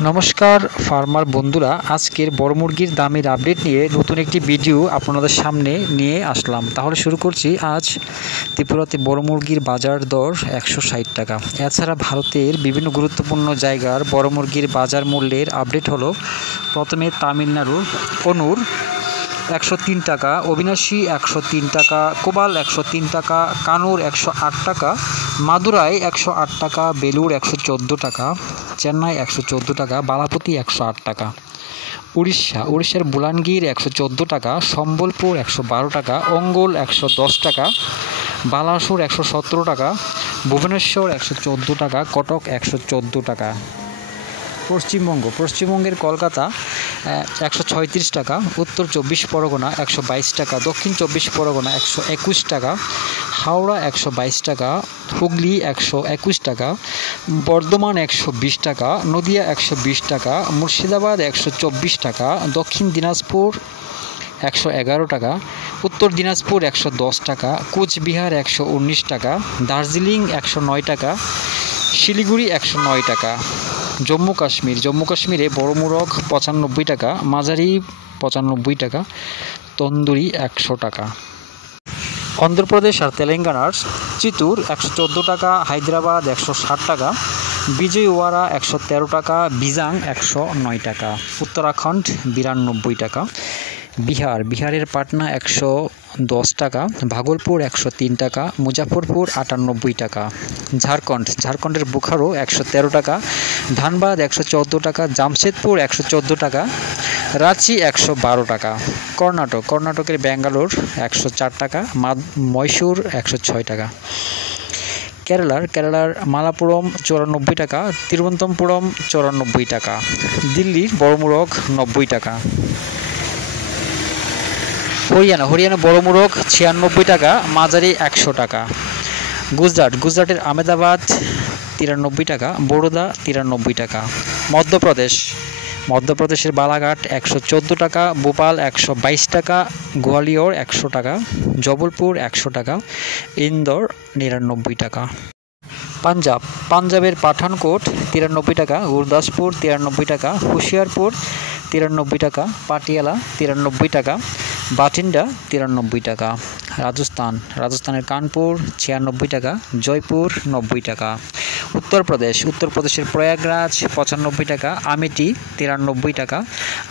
নমস্কার ফার্মার বন্ধুরা, আজকের বড় মুরগির দামের আপডেট নিয়ে নতুন একটি ভিডিও আপনাদের সামনে নিয়ে আসলাম। তাহলে শুরু করছি। আজ ত্রিপুরাতে বড় মুরগির বাজার দর 160 টাকা। এছাড়া ভারতের বিভিন্ন গুরুত্বপূর্ণ জায়গার বড় মুরগির বাজার মূল্যের আপডেট হলো। প্রথমে তামিলনাড়ুর কনুর 103 টাকা, অবিনাশী 103 টাকা, কোবাল 103 টাকা, কানুর 108 টাকা, মাদুরাই 108 টাকা, বেলুর 114 টাকা, চেন্নাই 114 টাকা, বালাপতি 108 টাকা। উড়িষ্যার বুলানগীর 114 টাকা, সম্বলপুর 112 টাকা, অঙ্গল 110 টাকা, বালাসুর 117 টাকা, ভুবনেশ্বর 114 টাকা, কটক 114 টাকা। পশ্চিমবঙ্গের কলকাতা 136 টাকা, উত্তর 24 পরগনা 122 টাকা, দক্ষিণ 24 পরগনা 121 টাকা, হাওড়া 122 টাকা, হুগলি 121 টাকা, বর্ধমান 120 টাকা, নদিয়া 120 টাকা, মুর্শিদাবাদ 124 টাকা, দক্ষিণ দিনাজপুর 111 টাকা, উত্তর দিনাজপুর 110 টাকা, কোচবিহার 119 টাকা, দার্জিলিং 109 টাকা, শিলিগুড়ি 109 টাকা। জম্মু কাশ্মীরে বড় মুরগ 95 টাকা, মাঝারি 95 টাকা, তন্দুরি 100 টাকা। অন্ধ্রপ্রদেশ আর তেলেঙ্গানার চিত্তুর 114 টাকা, হায়দ্রাবাদ 160 টাকা, বিজয়ওয়াড়া 113 টাকা, বিজাং 109 টাকা, উত্তরাখণ্ড 92 টাকা। বিহারের পাটনা 110 টাকা, ভাগলপুর 103 টাকা, মুজাফরপুর 98 টাকা। ঝাড়খণ্ডের বোকারো 113 টাকা, ধানবাদ 114 টাকা, জামশেদপুর 114 টাকা, রাঁচি 112 টাকা। কর্ণাটকের ব্যাঙ্গালোর 104 টাকা, মহীশূর 106 টাকা। কেরালার মালাপুরম 94 টাকা, তিরুবনন্তপুরম 94 টাকা। দিল্লির বড় মুরগ 90 টাকা। হরিয়ানা বড় মুরগ 96 টাকা, মাঝারি 100 টাকা। গুজরাটের আহমেদাবাদ 93 টাকা, বরোদা 93 টাকা। মধ্যপ্রদেশের বালাঘাট 114 টাকা, ভোপাল 122 টাকা, গোয়ালিয়র 100 টাকা, জবলপুর 100 টাকা, ইন্দোর 99 টাকা। পাঞ্জাবের পাঠানকোট 93 টাকা, গুরদাসপুর 93 টাকা, হুশিয়ারপুর 93 টাকা, পাটিয়ালা 93 টাকা, বাটিন্ডা 93 টাকা। রাজস্থানের কানপুর 96 টাকা, জয়পুর 90 টাকা। উত্তরপ্রদেশের প্রয়াগরাজ 95 টাকা, আমেঠি 93 টাকা,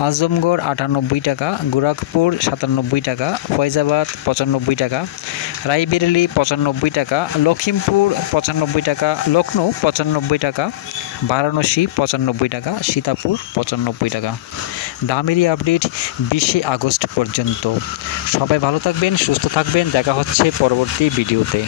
আজমগড় 98 টাকা, গোরখপুর 97 টাকা, ফৈজাবাদ 95 টাকা, রায়বেরেলি 95 টাকা, লখিমপুর 95 টাকা, লখনৌ 95 টাকা, বারাণসী 95 টাকা, সীতাপুর 95 টাকা। দামেরই আপডেট 20 আগস্ট পর্যন্ত। সবাই ভালো থাকবেন, সুস্থ থাকবেন। দেখা হচ্ছে পরবর্তী ভিডিওতে।